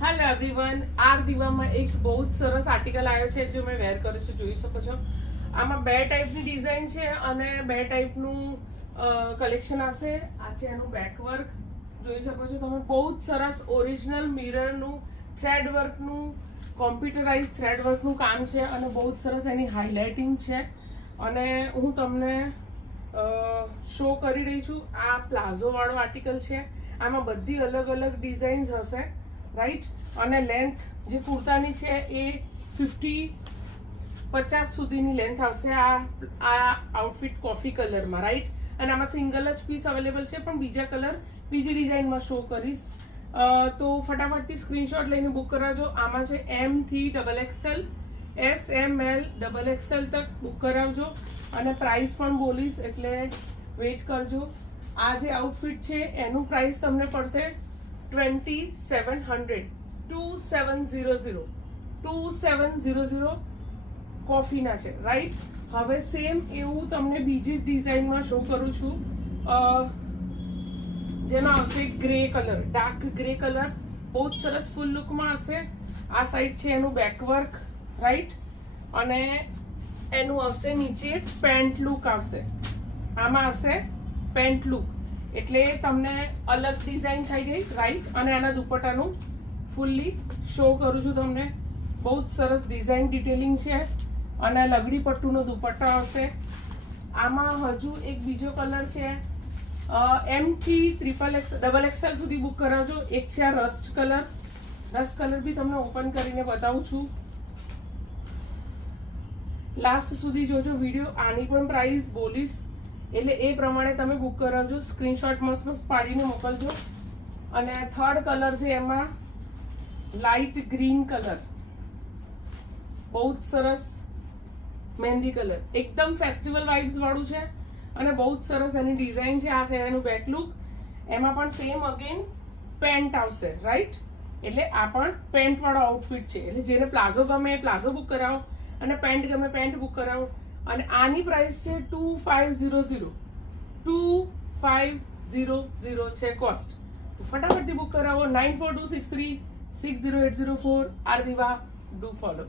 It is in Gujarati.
હેલો એવરીવન, આ દીવામાં એક બહુ જ સરસ આર્ટિકલ આવ્યો છે જે મેં વેર કર્યો છે, જોઈ શકો છો. આમાં બે ટાઈપની ડિઝાઇન છે અને બે ટાઈપનું કલેક્શન આવશે. આ છે એનું બેક વર્ક, જોઈ શકો છો તમે. બહુ જ સરસ ઓરિજિનલ મિરરનું થ્રેડ વર્કનું, કોમ્પ્યુટરાઇઝ થ્રેડ વર્કનું કામ છે અને બહુ જ સરસ એની હાઇલાઇટિંગ છે. અને હું તમને શો કરી રહી છું. આ પ્લાઝો વાળો આર્ટિકલ છે. આમાં બધી અલગ અલગ ડિઝાઇન્સ હશે, રાઈટ. અને લેન્થ જે કુર્તાની છે એ 50 સુધીની લેન્થ આવશે આ આઉટફિટ કોફી કલરમાં, રાઈટ. અને આમાં સિંગલ જ પીસ અવેલેબલ છે, પણ બીજા કલર બીજી ડિઝાઇનમાં શો કરીશ. તો ફટાફટથી સ્ક્રીનશોટ લઈને બુક કરાવજો. આમાં છે M થી XXL, S, M, L, XXL તક બુક કરાવજો. અને પ્રાઇસ પણ બોલીશ, એટલે વેઇટ કરજો. આ જે આઉટફિટ છે એનું પ્રાઇસ તમને પડશે 2700, 2700 કોફીના છે, રાઈટ. હવે સેમ એવું તમને બીજી ડિઝાઇનમાં શો કરું છું, જેનો આવશે grey colour, dark grey colour. બહુ જ સરસ ફૂલ લુકમાં આવશે. આ સાઈડ છે એનું બેકવર્ક, રાઈટ. અને એનું આવશે નીચે પેન્ટ લુક આવશે. આમાં આવશે પેન્ટ લુક, એટલે તમને અલગ ડિઝાઇન થઈ ગઈ, રાઈટ. અને આના દુપટ્ટાનું ફૂલ્લી શો કરું છું તમને. બહુ જ સરસ ડિઝાઇન ડિટેલિંગ છે અને લગડી પટ્ટુનો દુપટ્ટો આવશે. આમાં હજુ એક બીજો કલર છે, M થી XXL સુધી બુક કરાવજો. એક છે આ રસ્ટ કલર. રસ્ટ કલર બી તમને ઓપન કરીને બતાવું છું. લાસ્ટ સુધી જોજો વિડીયો. આની પણ પ્રાઇસ બોલીશ, એટલે એ પ્રમાણે તમે બુક કરાવજો. સ્ક્રીનશોટ મસ્ત પાડીને મોકલજો. અને થર્ડ કલર છે એમાં લાઇટ ગ્રીન કલર, બહુ જ સરસ મહેંદી કલર, એકદમ ફેસ્ટિવલ વાઇબ્સ વાળું છે અને બહુ જ સરસ એની ડિઝાઇન છે. આ છે એનું બેક લુક. એમાં પણ સેમ અગેન પેન્ટ આવશે, રાઈટ. એટલે આ પણ પેન્ટ વાળો આઉટફિટ છે, એટલે જેને પ્લાઝો ગમે એ પ્લાઝો બુક કરાવો અને પેન્ટ ગમે પેન્ટ બુક કરાવો. અને આની પ્રાઇસ છે 2500 છે કોસ્ટ. તો ફટાફટથી બુક કરાવો. 9426360804. આર દીવા, ડુ ફોલો.